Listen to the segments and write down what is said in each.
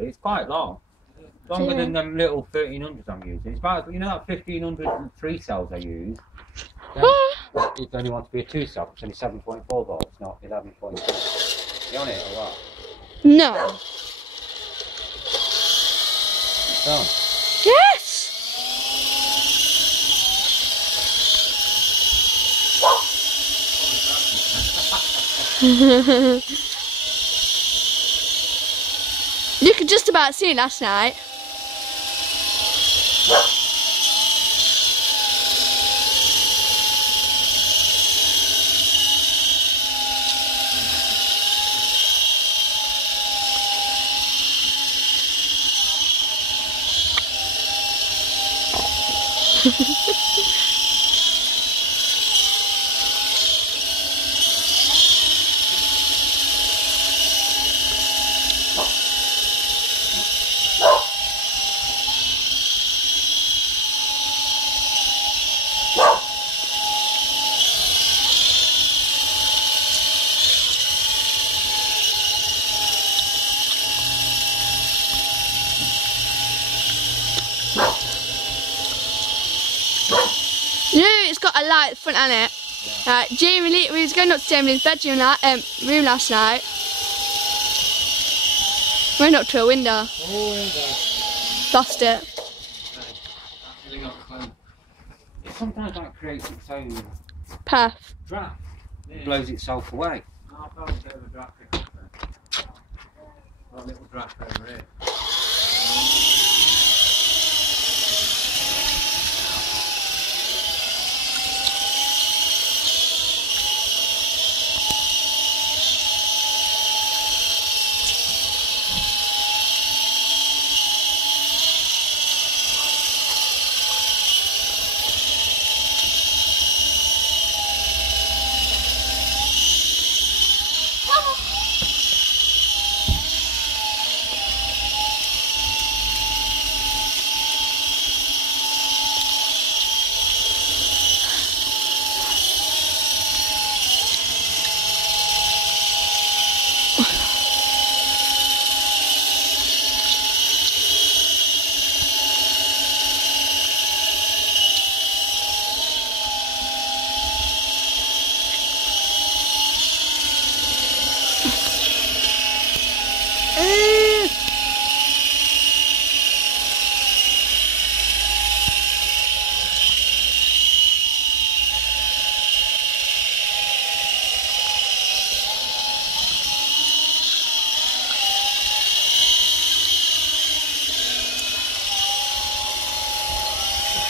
actually. It's quite long. Longer than the little 1300s I'm using. It's about, you know, that 1500 3 cells I use. It only wants to be a 2 cell. It's only 7.4 volts, not 11.2. You on it or what? No. It's on. Yes. You could just about see it last night. You know it's got a light at the front on it. Yeah. Jamie, we was going up to Jamie's bedroom room last night. Went up to a window. Oh, window. Lost it. Sometimes that creates its own Path. draft. It blows itself away. I found a bit of a draft pick up there. Got a little draft over here.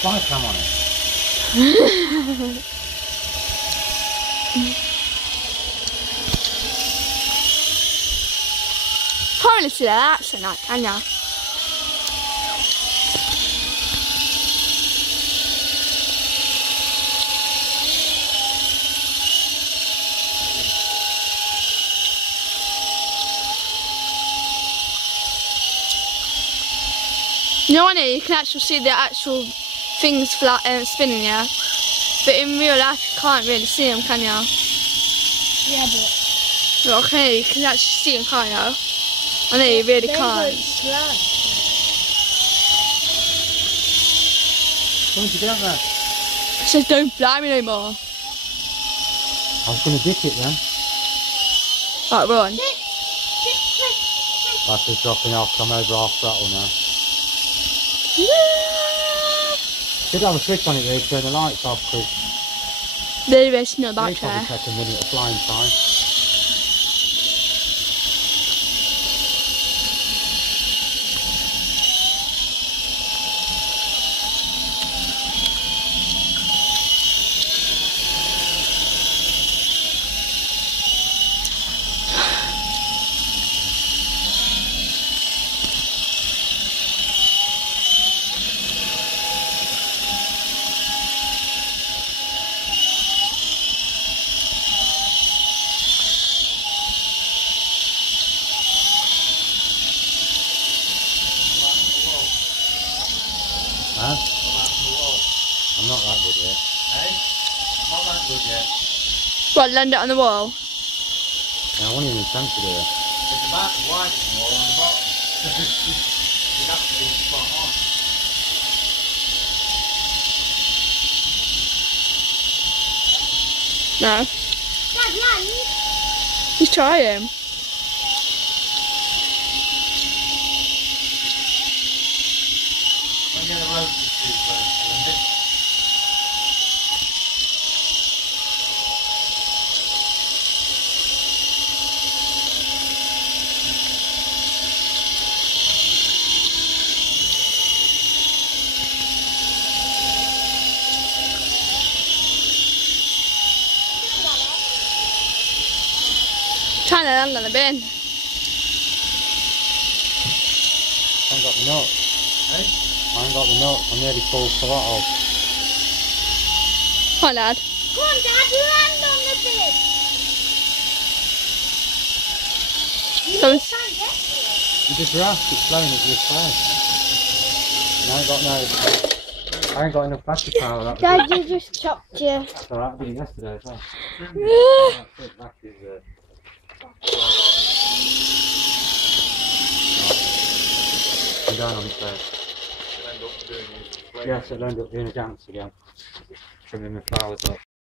Fly cam on it. Can't really see that accent, like, can ya? You know, on it you can actually see the actual things spinning, yeah. But in real life you can't really see them, can ya? Yeah, but... Well, okay, you can actually see them, can't ya? I know you really can't. Don't you get that? It says don't fly me no more. I was going to dip it then. Right, run. Battery's dropping off, I'm over half throttle now. Should have a switch on it there to turn the lights off because They're wasting the they battery. probably take a minute of flying time. Huh? I'm not that good yet. Hey? Not that good yet. What, land it on the wall? Yeah, I want you in sensitive. It's about as wide as the wall on the bottom. You'd have to be spot on. No. Dad, land. He's trying. I'm going to roast the two first. Trying to land on the bin. I ain't got the nuts. Hey? I ain't got the nuts. I'm nearly full throttle. Come on, Dad. Come on, Dad, land on the bin. So You can't get to it. You just rushed. It's flowing at this way. And I ain't got enough battery power. That was Dad, it. you just chopped you. That's alright. I did it yesterday as well. Yeah. That's it. Battery's I'm down on its way. You'll end up doing it. Yes, it'll end up being a dance again. Trimming my flowers up.